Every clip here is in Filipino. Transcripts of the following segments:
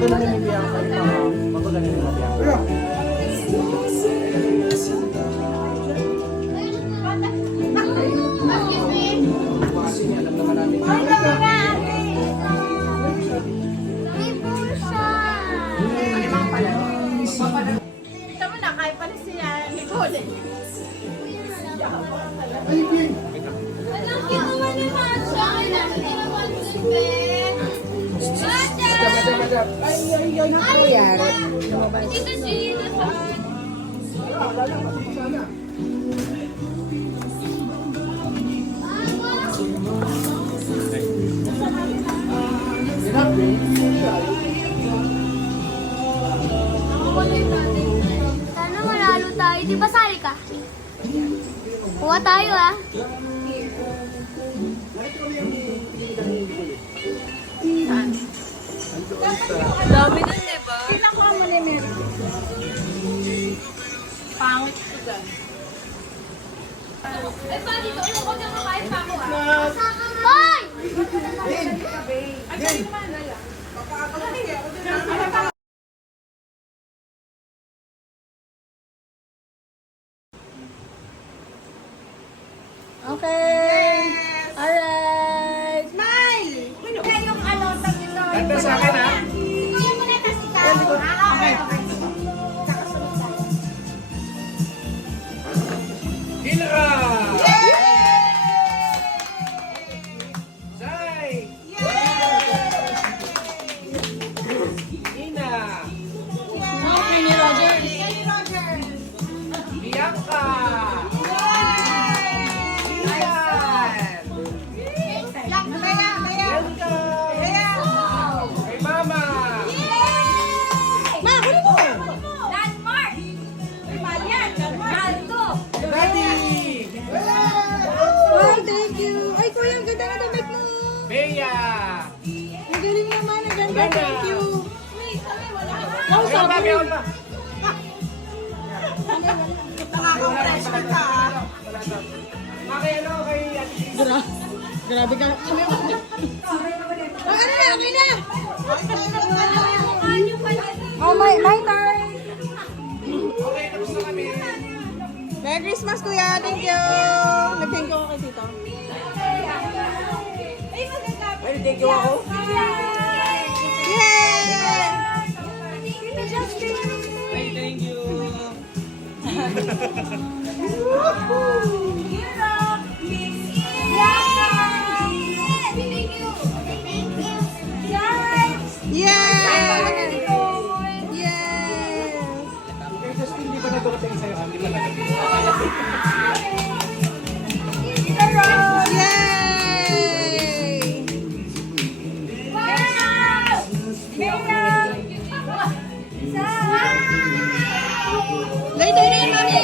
ganun yung bibiyang sa ito. Pag ganun yung bibiyang. Kasi alam naman namin. Ito mo na, kaya pala siya Nicole. Alam ko naman ni Masha, alam ko naman si Ben. Masha! Tito G, nasaan? Sana manalo tayo. Di ba sali ka? Kuha tayo ah. Dami nun, diba? Kailangan mo ni Mary. Pangit ko dyan. Eh, pa dito. Ano ko na makain pa ako ah? Hoy! Okay. Alright. Smile! Kaya yung ano, tagino. Ganda sa akin ha. Ikaw mo na tas ikaw. Okay. Gila ka! Zay! Ina! Okay ni Roger. Bianca! Kay Mama! Ma, kunin mo. Landmark! Palyan! Malto! Daddy! Oh, thank you. Ay, kuya, ang ganda na damit mo. Bea! Ang galing naman, ang ganda. Ganda. Thank you. Ay, sabi Bea, mo. Bea. Kay ano, kay Ate Chris. Grabe ka. Oh, ano na, okay na. Oh, my turn. Okay, tapos na kami. Merry Christmas, kuya. Thank you. Nag-thank you ako kay tito. Ay, thank you ako. Yay! Ay, thank you. Yay! Yes! Kay Justin, di ba nag-uutang sa'yo? Di ba nag-uutang? Yay! Later na yun, mami.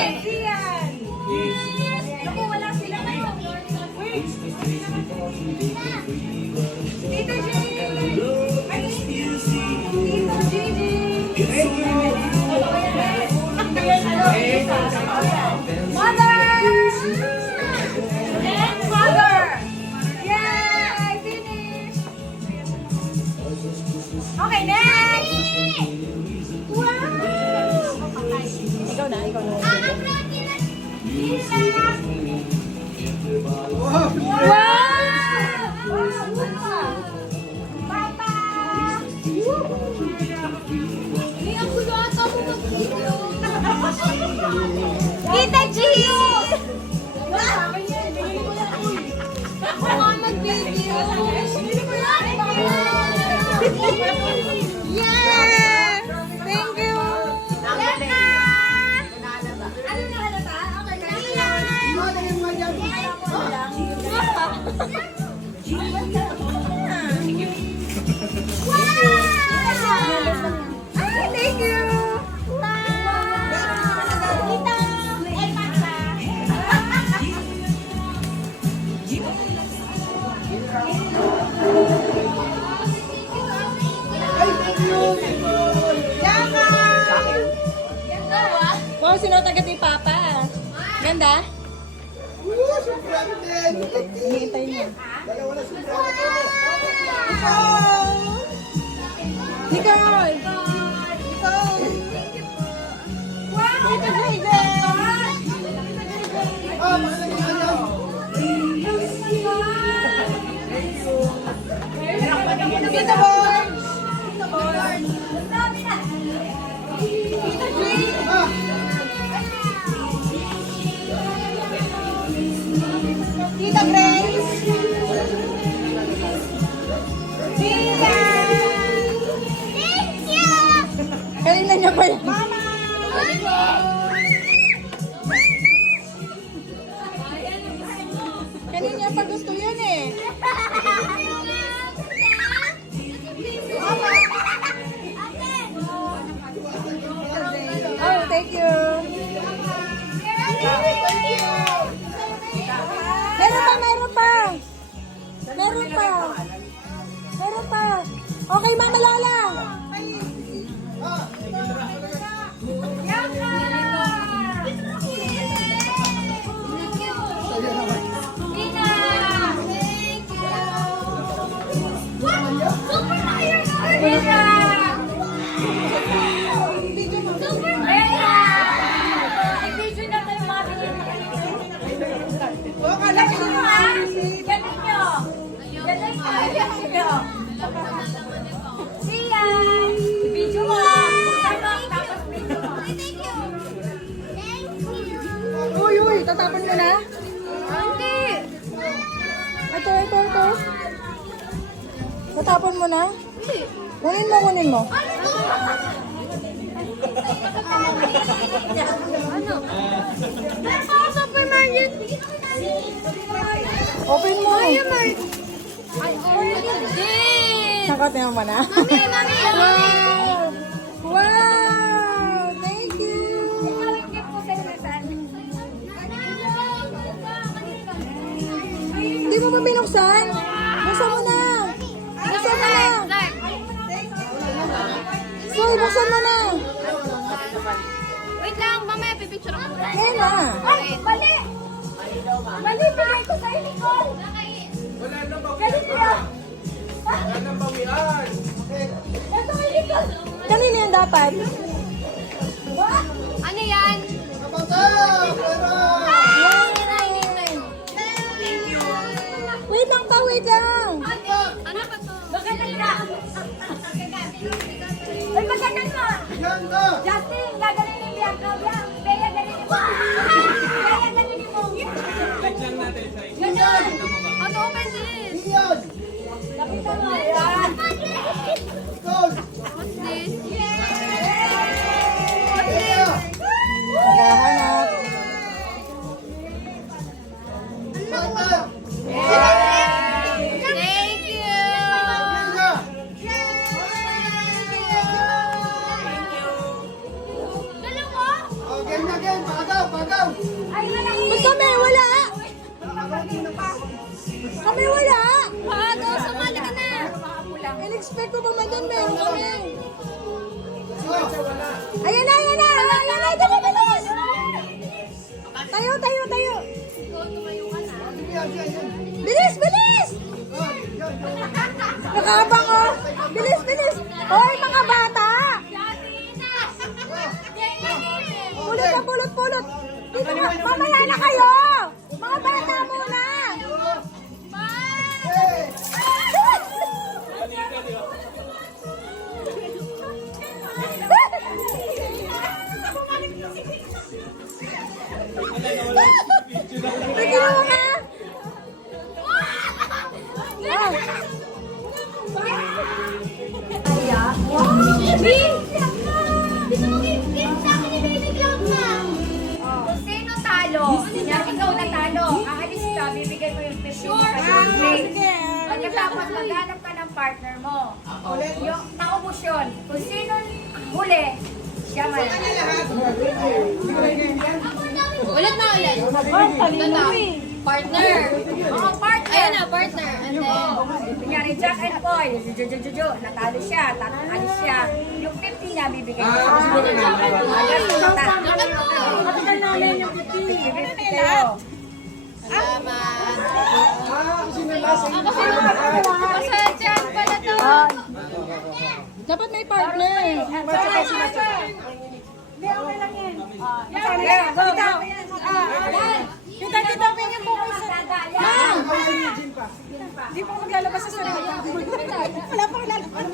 Okay, next! Ikaw na, ikaw na. Papa! May ang gulo ata mo mag-video. Kita, G! Ako nga mag-video. Yeah! Thank you! Leka! Ano na halata? Okay na. Ay, thank you! Wow, sinuot agad ni Papa. Ganda? Hinihintay niya. Nicole! Nicole! Tita Jaden! Tita Boy! Tita Boy! Tita Jane! Tita Grace! Tita! Thank you! Kanina niya pa yan. Mama! Kanina niya pa gusto yan eh. Oh, thank you. Meron pa. Meron pa. Meron pa. Okay, Mama Lola. Uy, uy, tatapon mo na? Ito. Tatapon mo na? Kunin mo. Open mo. Nakatingin mo na? Wow! Wow! Thank you! Hindi mo ba binuksan? Buksan mo na! Soy, buksan mo na! Wait lang, mamaya pipicture ako. Yan na! Ay, mali! Mali, bigay ko sa'yo, Nicole! Wala na ba? Galit niya! Wala na bawian. Ito kay Nicole! Kanina yan dapat? Ano yan? Wait lang pa, wait lang! Ano ba to? Magagal na! Ay, magagal mo! Justin, gagaling ni Bianca. Bea, galing mo! Bea, galing mo! Ganon! How to open this? Lapitan mo. Yan. What's this? What's this? Naghahanap. Thank you! Galing mo? Ay, malaki! Ba't kami? Wala! Kami wala! Paano? Sumali ka na! In-expect ko pa man doon, meron kami. Ayan na! Ito ko bilis! Tayo! Bilis! Nakabang oh! Bilis! Hoy, mga bata! Pulot! Dito na! Mamaya na kayo! Mga bata muna! May ginawa ka? Kung sino talo, kunyari ikaw natalo, aalis ka, bibigay mo yung picture mo sa pagkatapos maghanap ka ng partner mo. Yung naubos yun. Kung sino huli, siya man. Ulit na ulit. Partner. Oo, partner. Ayan na, partner. And then, kunyari Jack and Boy, Jojo, natalo siya, alis siya. Yung 50 niya, bibigay mo. Matagal namin yung puti. Salamat. Ako si Jack pala to. Dapat may partner. Hindi, okay lang yan. Yan, go, go. Kita, pingin po kayo sa... Ma'am! Hindi po maglalabas sa sarili. Wala pang lalabas.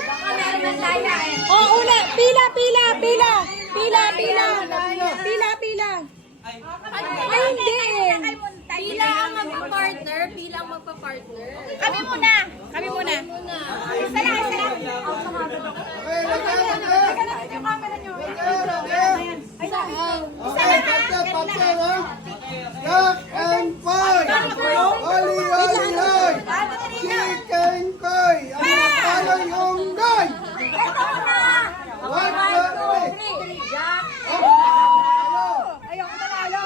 Baka meron ng laya eh. Oh, ula! Pila! Ay, hindi eh. Pila ang magpa-partner, pila ang magpa-partner. Kami muna. Isa lang. Jack and Poy! Holy, holy, holy! Chicken Koy! Ang matalo yung goy! One, two, three! Ayoko nanalo.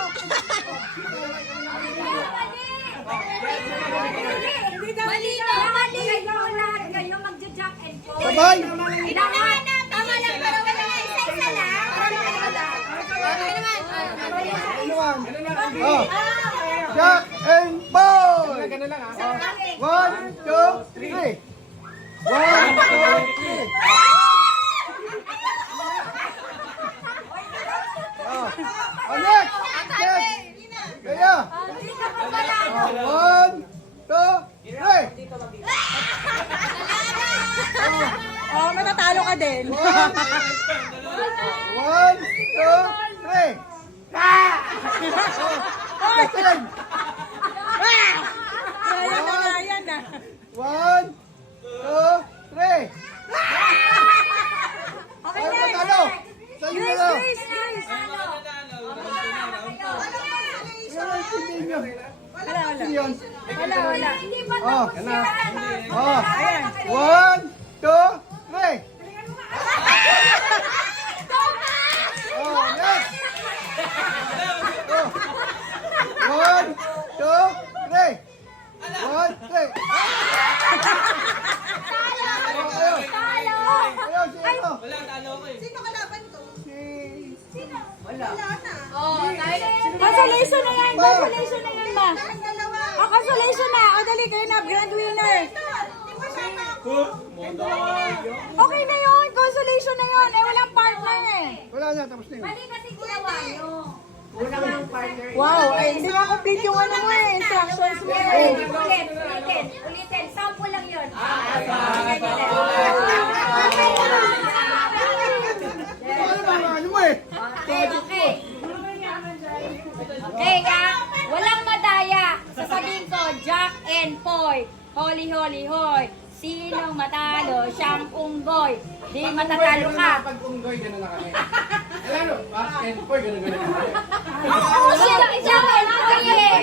Mali kayo lahat kayo magja-jack and Poy. Sabay! Tama lang, pero wala nga isa-isa lang. Oh. Jack and Poy! One, two, three! One, two, three! Oh, next! Next! Kaya! One, two, three! Oh, matatalo ka din. One, two, three! Second! Ayan na. One, two, three! Ay, matalo! Sa'yo na lang! Grace. Hindi nyo. Wala. Yun. Wala. Hindi ba Oh, tapos yan? Oh, one, two, three! Oh, next! Oh. One, two, three! One, three! Ayaw, si ano? Sino kalaban ko? Si... Oh, dahil Consolation na yan, ma. Consolation na. O, dali, kayo na, grand winner. Okay na yun, consolation na yun. Eh, walang partner eh. Wala na, tapos na yun. Mali kasi ginawa nyo. Wow, ay, hindi nga complete yung ano mo eh, instructions mo eh. Ulitin. Sample lang yun. Ano ba, ano mo eh? Okay. Okay, ka? Walang madaya. Sasabihin ko, Jack and Poy. Holy, holy, hoy. Sinong matalo? Siyang unggoy. Di matatalo ka. Pag-unggoy, gano'n na kami. Alam mo, back and forth, gano'n kami. Oo, siya and Poy eh.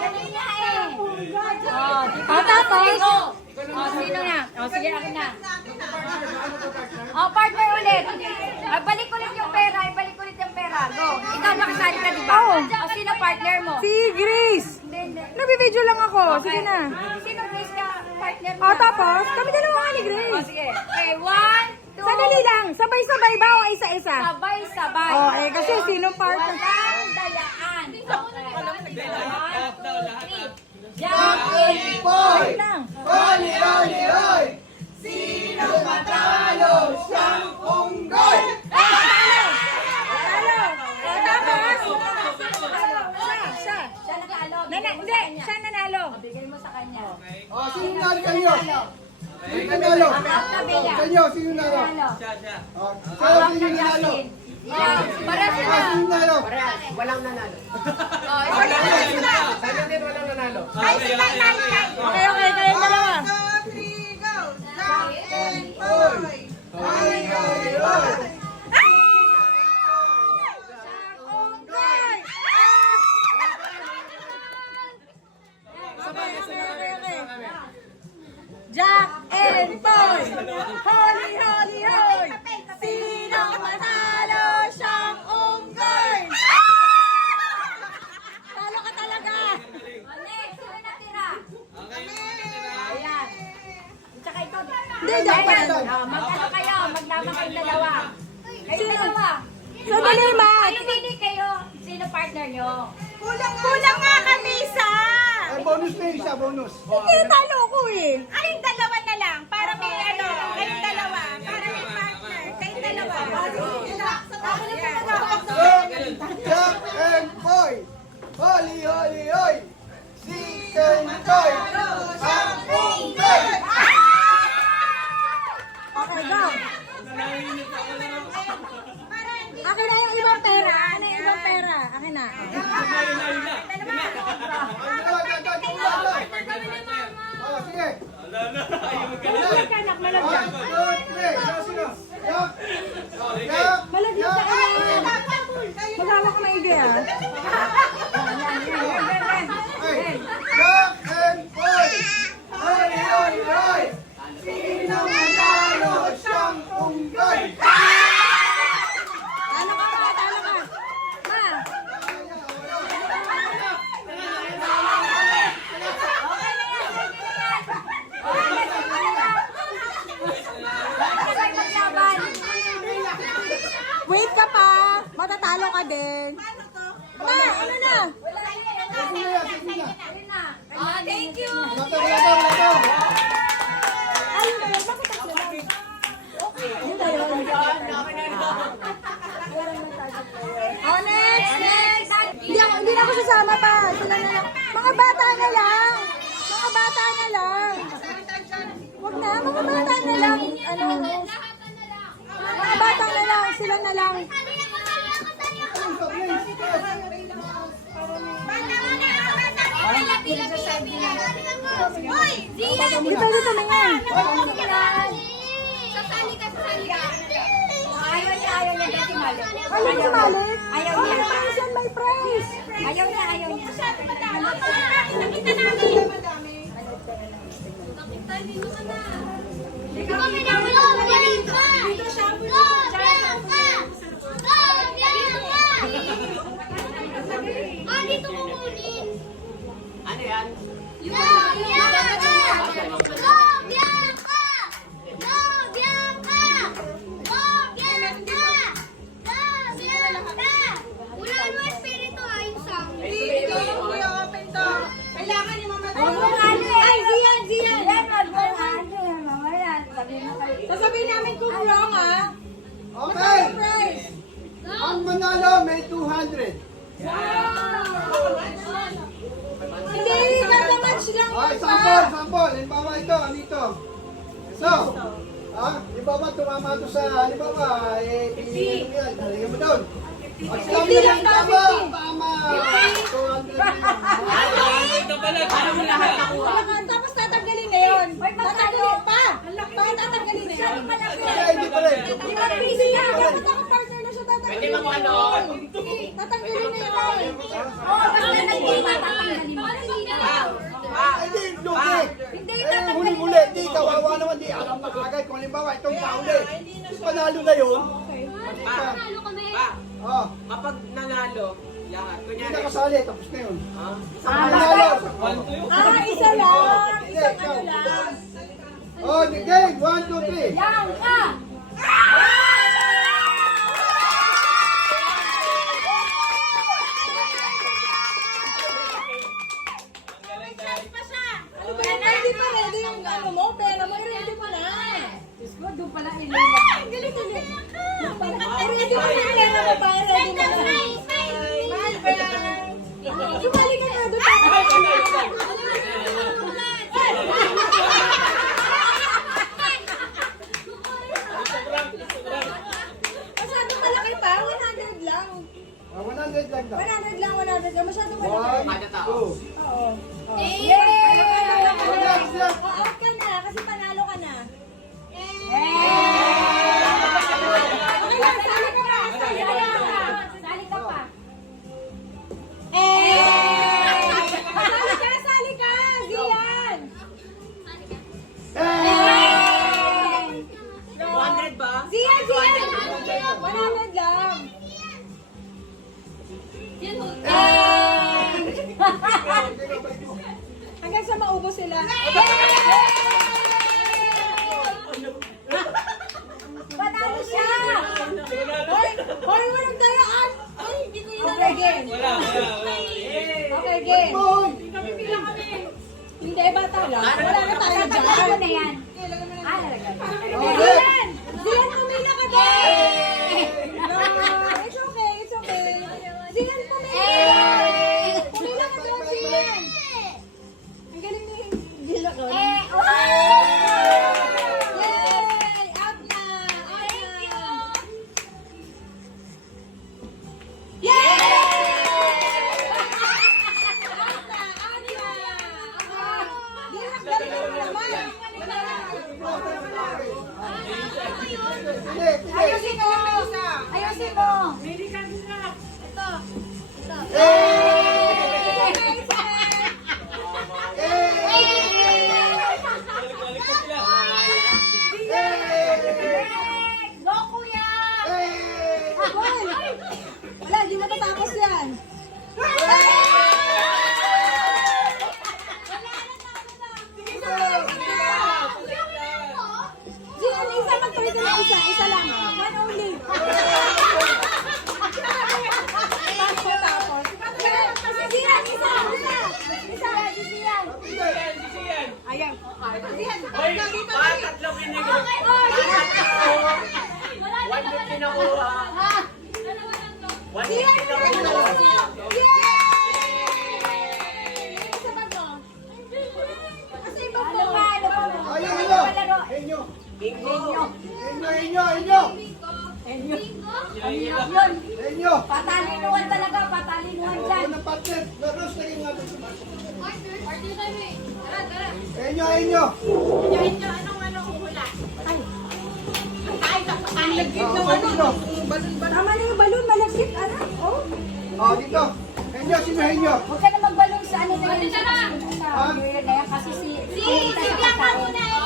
Dali nga eh. Oh, di ba? Tapos? Oh, sino na? Oh, sige, ako na. Oh, partner ulit. Balik ulit yung pera. Ibalik ulit yung pera. Go. Ikaw nakasali ka, di ba? Oo. Oh, sino partner mo? Si Grace. Hindi. Nagbibideo lang ako. Sige na. Sino Grace ka partner mo? O, tapos, kami dalawa nga ni Oh, Grace. sige. Okay, 1, 2, Sadali lang. Sabay-sabay ba o isa-isa? sabay-sabay. Oh, eh, kasi sino partner? Walang dayaan. Okay. 1, 2, 3. Jack and Boy! Wait lang. Holy, holy, holy! Sino matalo? Siyang unggoy! Talo. O, tapos? Siya. Siya natalo. Hindi, siya nanalo. Bigay mo sa kanya. Oh, sino nalo kayo? Sino nalo? Kayo, sino nalo? Natalo. Oh, Hawak sino na nalo? Justin. Para Ah, sila. sino nalo? Okay, kayong dalawa. Holy, holy, holy! Jack and Poy! Holy, holy, hoy! Sino matalo? Siyang unggoy! Talo ka talaga! Next, sino natira? Ayan. Tsaka ito. Hindi, dapat. Mag-ano kayo? Maglaban kayong dalawa. Kayo dalawa. Sandali, Matt. Ano pili kayo? Sino partner nyo? Kulang nga kami isa! Bonus na isa, bonus. Hindi, talo ko eh. Ay, dalawa na lang para may ano, Holy, holy, hoy! Si Ken Koy! Ang unggoy! Okay, go. Akin na yung ibang pera. Ano yung ibang pera? Akin na. Oh, sige. Anak, malagyan. 1, 2, 3. Sino? Yak! Yak! Malagyan ka na. Magkala ka maigi ah. Hey! Yak and Koy! Hoy, hoy, hoy! Sinong nanalo siyang unggoy? Talo ka ma, talo ka. Ma. Wait ka pa. Matatalo ka din. Ma, ano na? Thank you. Lato, lato, lato! Ayun na yun. Bakit tatlo lang? Yun na yun. Oh, next, next. Hindi na ako sasama pa. Sila na lang. Mga bata na lang. Mga bata na lang. Huwag na, mga bata na lang. Ano? Mga bata na lang. Sila na lang. Hindi pwede tumingin. Sasali ka, sasali ka. Ayaw niya kasi malo. Ayaw niya sumali. Ayaw Oh, niya. may prize yan, may prize. Ayaw niya. Masyado madami. Nakita namin. Nakita nyo ka na. Ikaw may nakulong. Galing ka. Dito siya. Go, Bianca. Go, Bianca. Ah, dito ko kunin. Ano yan? Go, Bianca. Go, Bianca. Go, Bianca. Go, Bianca. Go, Bianca. Wala mo espiritu ayos sa Kailangan ni Mama Huwag mo ano eh. Ay, Zian, Zian. Yan, huwag mo ano eh. Mamaya, sabihin mo kayo. Sasabihin namin kung wrong ah. Okay! Prize. Ang manalo may 200. Hindi, kaka-match lang Ah, yun pa. sample, sample. Halimbawa ito, ano ito? Ito. Ah, halimbawa tumama ito sa, halimbawa, piliin mo yan. Talagyan mo doon. Pag sinabi Hindi na lang daw, tama, 50. tama. 200 yan. Ito pala, paano mo lahat nakuha? Tapos tatanggalin na yun. Tatanggalin pa. Tatanggalin na yun. Kaya hindi pa rin. Di ba busy yan? Dapat ako partner na siya tatanggalin. Pwede mo ano? Tatanggalin na yun. Oo, basta hindi matatanggalin mo. Hindi, lugi. Huli-huli. Hindi, kawawa naman. Di, alam na kagad. Kung halimbawa, itong pauli. Panalo na yun. Nanalo kami. Oh, Kapag nanalo, lahat. hindi Kunyari, nakasali. Tapos na yun. ah, Panalo. Isa lang. Isang ano lang. Oh, the game. 1, 2, 3. Yan ka! Ano ba yan? Ready pa, ready yung ano mo. Pera mo, ready pa na. Diyos ko, doon pala ilila. Galing, galing. Ready pa na. Pera mo ba? Ready pa na. Sumali ka na doon. Masyado malaki pa. 100 lang. 100 lang daw. 100 lang, 100 lang. Masyado malaki. 1, Kada tao. 2. Oo. Yay! Out ka na kasi panalo ka na. Okay lang, sali ka pa. Sali ka pa. Sali ka pa. Sali ka, sali ka. Zian. 200 ba? Zian, Zian. 100 lang. Hanggang sa maubos sila. Panalo siya! Hoy, hoy, walang dayaan. Ay, hindi ko yun. Okay, game. Okay, game. Boy! Hindi, bata lang. Wala na tayo Ano dyan. na yan? Ah, nalagay. Okay. Zian! Zian, pumila ka din! No, it's okay, it's okay. Zian, pumila! nakakuha. Ah! 150 na po. Ano ba? Ayun, Palaro. Henyo. Bingo. Yun. Henyo. Patalinuhan talaga, patalinuhan dyan. Ano partner? Laros na yung natin sa Henyo. Tama na yung balon, malagkit, anak. Oh. Oh, dito. Henyo, sino Henyo? Huwag ka na magbalong sa ano na yun. Ha? Yun na yan kasi si Bianca muna eh.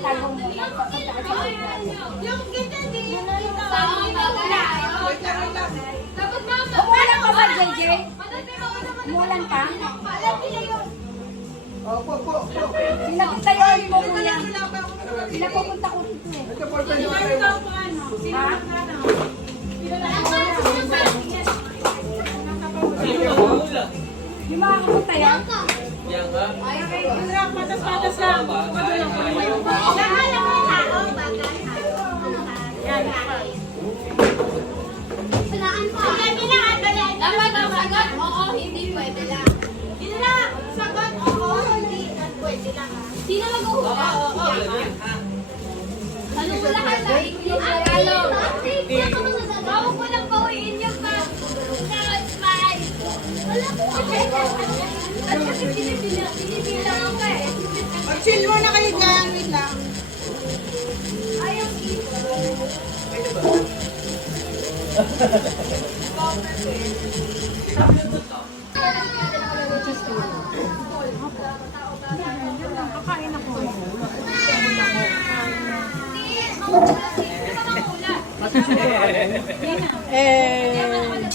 Talong mo. Yung kita din. Umulan ka ba, JJ? Umulan ka? Po. Pinapunta yun mo muna. Pinapupunta ko dito eh. Ito partner yung tayo. Ha? Di makakapunta yan? Dapat ang sagot, oo, hindi pwede lang. Yun lang, sagot, oo, hindi, at pwede lang. Sino mag-uhula? Ano mo lahat na English? Tagalog. Bawag mo lang bawiin yung wala po ako. At kasi binibilang ako eh. Chill muna kayo dyan, wait lang. Ayaw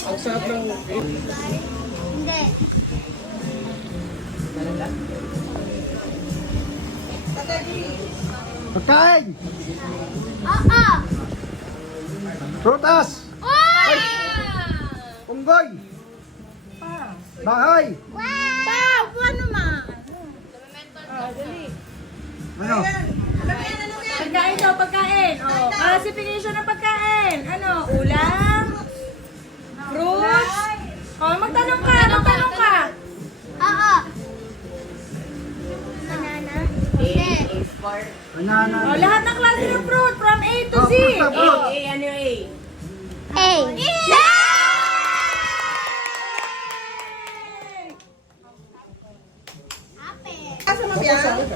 Ang sarap ng... Hindi. Pagkain! Oo. Prutas! Unggoy! Bahay! Ano? Pagkain daw, pagkain. Oh, classification ng pagkain. Ano? Ulam? Fruits? Oh, magtanong ka. Oo. Banana? Hindi. Banana. Oh, lahat ng klase ng fruit from A to Z. Fruit. Ano yung A? A. Asa mo biya? Okay.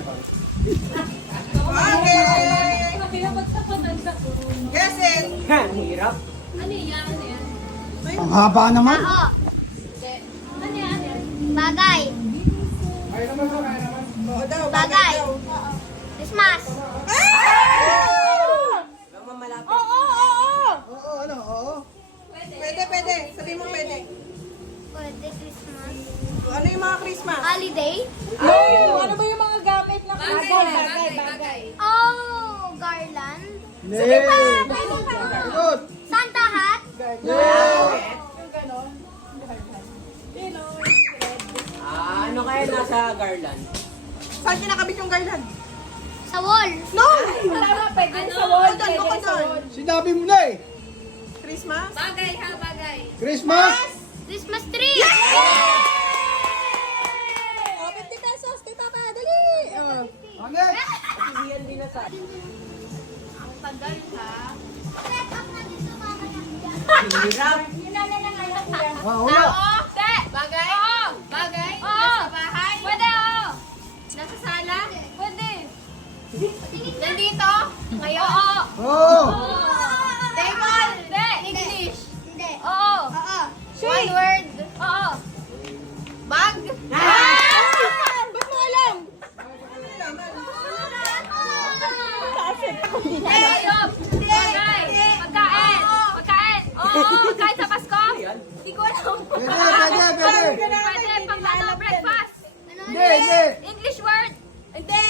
Guess it. Hirap. Ang haba naman. Oo. Bagay. Oo daw, Bagay. daw. Christmas. Oo. Oo, ano? Oo. Pwede. Sabi mo pwede. Pwede Christmas. Ano yung mga Christmas? Holiday. Ano ba yung mga gamit na bagay? Oh, garland. Sige pa, Good. Santa hat. Ano kaya nasa garland? Saan kinakabit yung garland? Sa wall. No! Tama, pwede sa wall. Doon, bukod doon. Sinabi mo na eh. Christmas? Christmas? Christmas tree. Oh, 50 pesos kay Papa, dali! Oh. Angit. Ang tagal ha. Set up natin sa mamaya. Hirap. Wala. Bagay? Oo. Bagay? Oo. Nasa bahay? Pwede, oo. Nasa sala? Pwede. Nandito? Ngayon? Oo. Oo. Table? Hindi. English? Hindi. Oo. Oo. One word? Oo. Bag? Ba't mo alam? Ayop. Bagay. Pagkain. Pagkain. Oo. Pagkain sa Pasko? Hindi ko alam. Pwede. Pwede pang ano, breakfast. Hindi. English word? Hindi.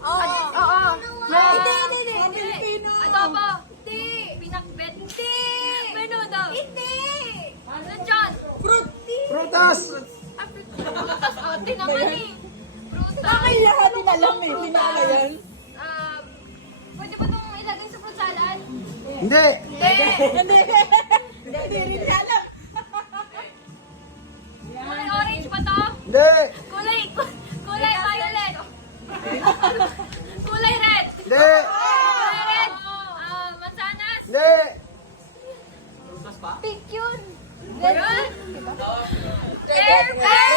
Oo. Oo. Hindi. Adobo? Hindi. Pinakbet? Hindi. Menudo? Hindi. Lechon? Prutas. Prutas. Oh, di naman eh. Prutas. Bakit lahat din alam eh? Hindi na yan. Pwede ba itong ilagay sa fruit salad? Hindi. Kulay orange ba to? Hindi. Kulay violet. Kulay red. Hindi. Kulay red. Mansanas. Hindi. Pink yun. Yun? Pear. Pear.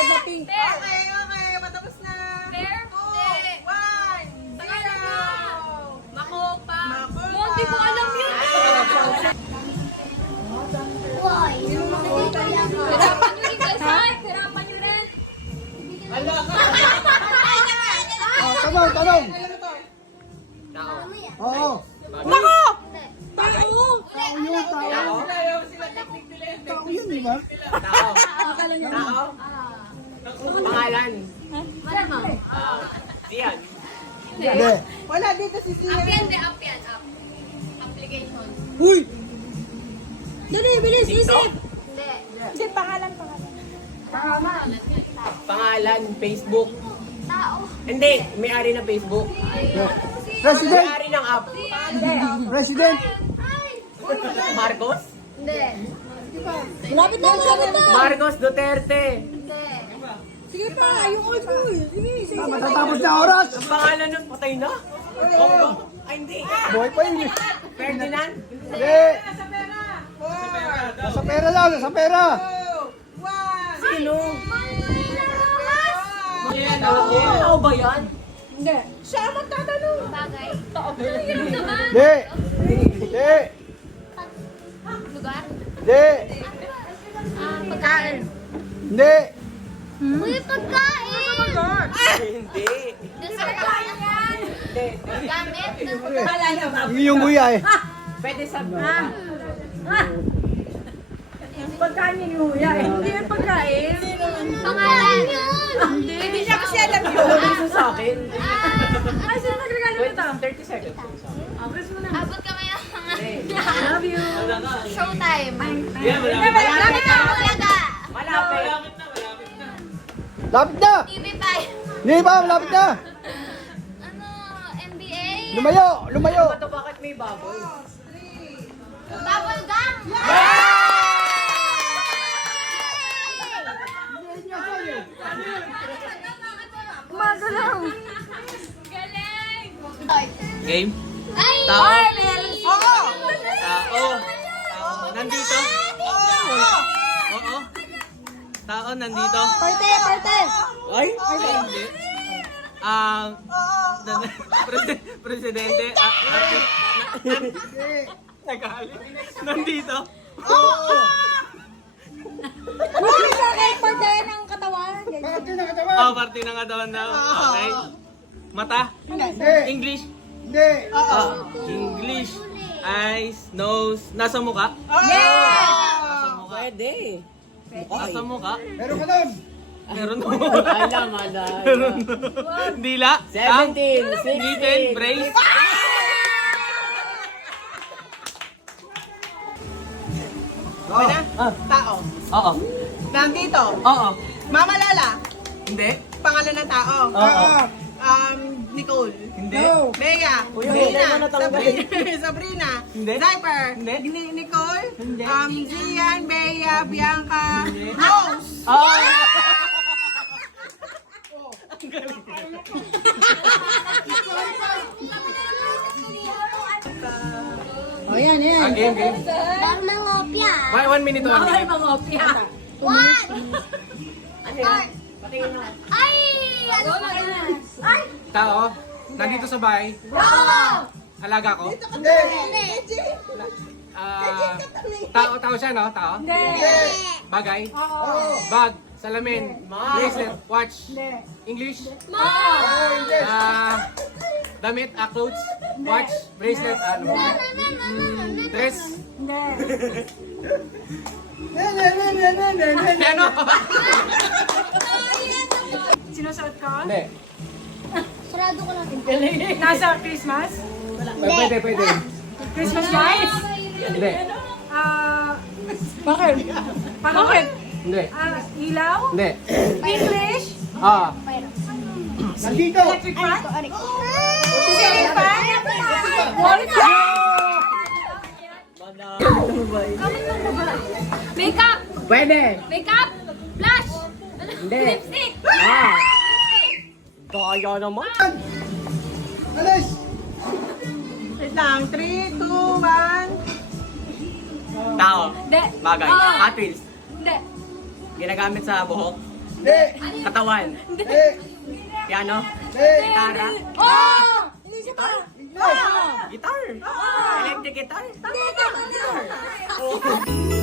Okay, matapos na. Pear. One. Makopa. Makopa. Hindi ko alam yun. Hirapan nyo rin guys, ha? Hirapan nyo rin. Oh, tanong, tanong. Tao. Oo. Nako! Tao yun, tao. Tao yun, di ba? Tao. Tao. Pangalan. Malamang. Siyan. Hindi. Wala dito si Zia. Up yan, up yan, up. Application. Uy! Dali, bilis, isip! Hindi. Isip, pangalan. Pangalan, Facebook. Tao. Hindi, may-ari ng Facebook. President! May-ari ng app. President! Marcos? Hindi. Malapit na, malapit na! Marcos Duterte. Hindi. Sige pa, yung old school. Sige, sige. Matatapos na oras! Ang pangalan nun, patay na? Oo. Ay, hindi. Buhay pa yun. Ferdinand? Hindi! Nasa pera lang, nasa pera! One. Sino? Tao. Tao ba yan? Siya ang magtatanong. Bagay. Hirap naman. Hindi! Hindi! Lugar. Hindi! Pagkain. Hindi! Uy, pagkain. Hindi. Pagkain yan. Gamit. Yung guya eh. Pwede sa... Pagkain ni Huya eh. Hindi yan pagkain. Pangalan. Hindi niya kasi alam yun. Ano gusto sa akin? Ay, sino nagregalo nito? 30 seconds. Press mo na. Abot kami ng Love you. showtime. Malapit na. Ulaga. Malapit. Lapit na! TV5. Hindi ba? Lapit na! Ano, NBA? Lumayo! Lumayo! Ito bakit may baboy? Bubble gum. Umaga lang. Galing. Game? Ay! Tao? Oo. Tao? Nandito? Oo. Tao nandito? Parte, parte. Ay? Hindi. Ang presidente nagalit. Nandito? Buti sa akin, parte ng katawan. Bakit na katawan? Oh, parte ng katawan daw. Okay. Mata? Hindi! English? Hindi! English. Eyes, nose. Nasa mukha? Yeah. Pwede. Nasa mukha? Meron ka doon! Meron mo. Alam, alam. Meron mo. Dila? 17, Ngipin? Brace? Okay na? Tao. Oo. Nandito. Oo. Mama Lala. Hindi? Pangalan ng tao. Oo. Nicole. Hindi? Bea. Uy, Sabrina. hindi mo natanggalin. Sabrina. Hindi. Zyper. Hindi. Nicole. Hindi. Zian, Bea, Bianca. Rose. Oo. O yan, yan. Game, game. Darmangopia. 1 minute, 1 minute. One. Ano yan? Patingin mo. Ay! Ano ba yan? Ay! Tao, nandito sa bahay. Oo! Alaga ko. Hindi! Tao siya, no? Tao? Bagay? Bag, salamin, bracelet, watch, English, damit, clothes, watch, bracelet, ano? Dress, ano? Sinusuot ko? Hindi. Sarado ko natin. Nasa Christmas? Pwede. Christmas lights? Hindi. Bakit? Bakit? Hindi. Ilaw? Hindi. English? Nandito! Electric fan? Ceiling fan? Wall fan? Pwede. Makeup? Blush? Hindi. Lipstick? Ah. Kaya naman. Alis! Wait lang. 3, 2, 1. Tao. Hindi. Bagay. Oo. Hot Wheels. Hindi. Ginagamit sa buhok. Hindi! Katawan. Hindi! Piano. Hindi! Gitara. Oh! Guitar. Electric guitar. Hindi, tama na.